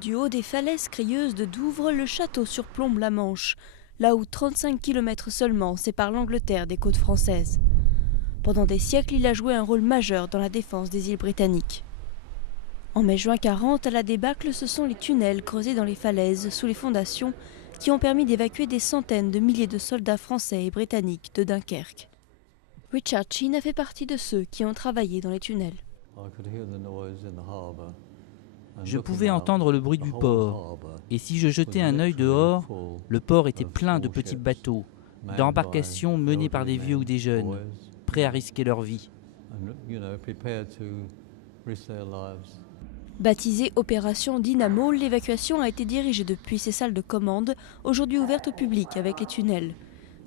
Du haut des falaises crayeuses de Douvres, le château surplombe la Manche, là où 35 km seulement séparent l'Angleterre des côtes françaises. Pendant des siècles, il a joué un rôle majeur dans la défense des îles britanniques. En mai-juin 40, à la débâcle, ce sont les tunnels creusés dans les falaises, sous les fondations, qui ont permis d'évacuer des centaines de milliers de soldats français et britanniques de Dunkerque. Richard Sheen a fait partie de ceux qui ont travaillé dans les tunnels. Je pouvais entendre le bruit du port, et si je jetais un œil dehors, le port était plein de petits bateaux, d'embarcations menées par des vieux ou des jeunes, prêts à risquer leur vie. Baptisée Opération Dynamo, l'évacuation a été dirigée depuis ses salles de commande, aujourd'hui ouvertes au public avec les tunnels.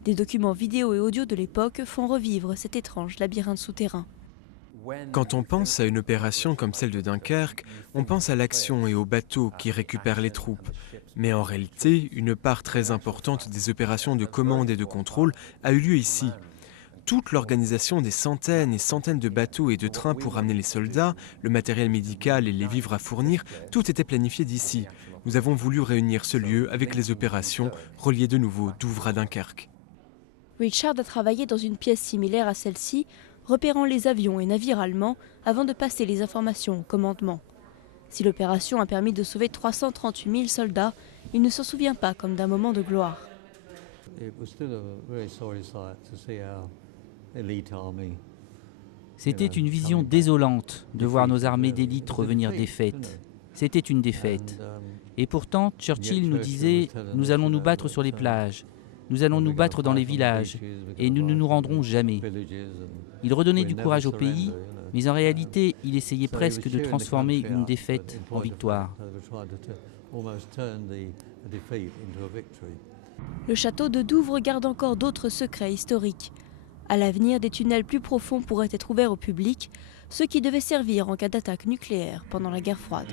Des documents vidéo et audio de l'époque font revivre cet étrange labyrinthe souterrain. Quand on pense à une opération comme celle de Dunkerque, on pense à l'action et aux bateaux qui récupèrent les troupes. Mais en réalité, une part très importante des opérations de commande et de contrôle a eu lieu ici. Toute l'organisation des centaines et centaines de bateaux et de trains pour ramener les soldats, le matériel médical et les vivres à fournir, tout était planifié d'ici. Nous avons voulu réunir ce lieu avec les opérations reliées de nouveau Douvres à Dunkerque. Richard a travaillé dans une pièce similaire à celle-ci, repérant les avions et navires allemands avant de passer les informations au commandement. Si l'opération a permis de sauver 338 000 soldats, il ne s'en souvient pas comme d'un moment de gloire. C'était une vision désolante de voir nos armées d'élite revenir défaites. C'était une défaite. Et pourtant, Churchill nous disait « Nous allons nous battre sur les plages, nous allons nous battre dans les villages, et nous ne nous rendrons jamais ». Il redonnait du courage au pays, mais en réalité, il essayait presque de transformer une défaite en victoire. Le château de Douvres garde encore d'autres secrets historiques. À l'avenir, des tunnels plus profonds pourraient être ouverts au public, ceux qui devaient servir en cas d'attaque nucléaire pendant la guerre froide.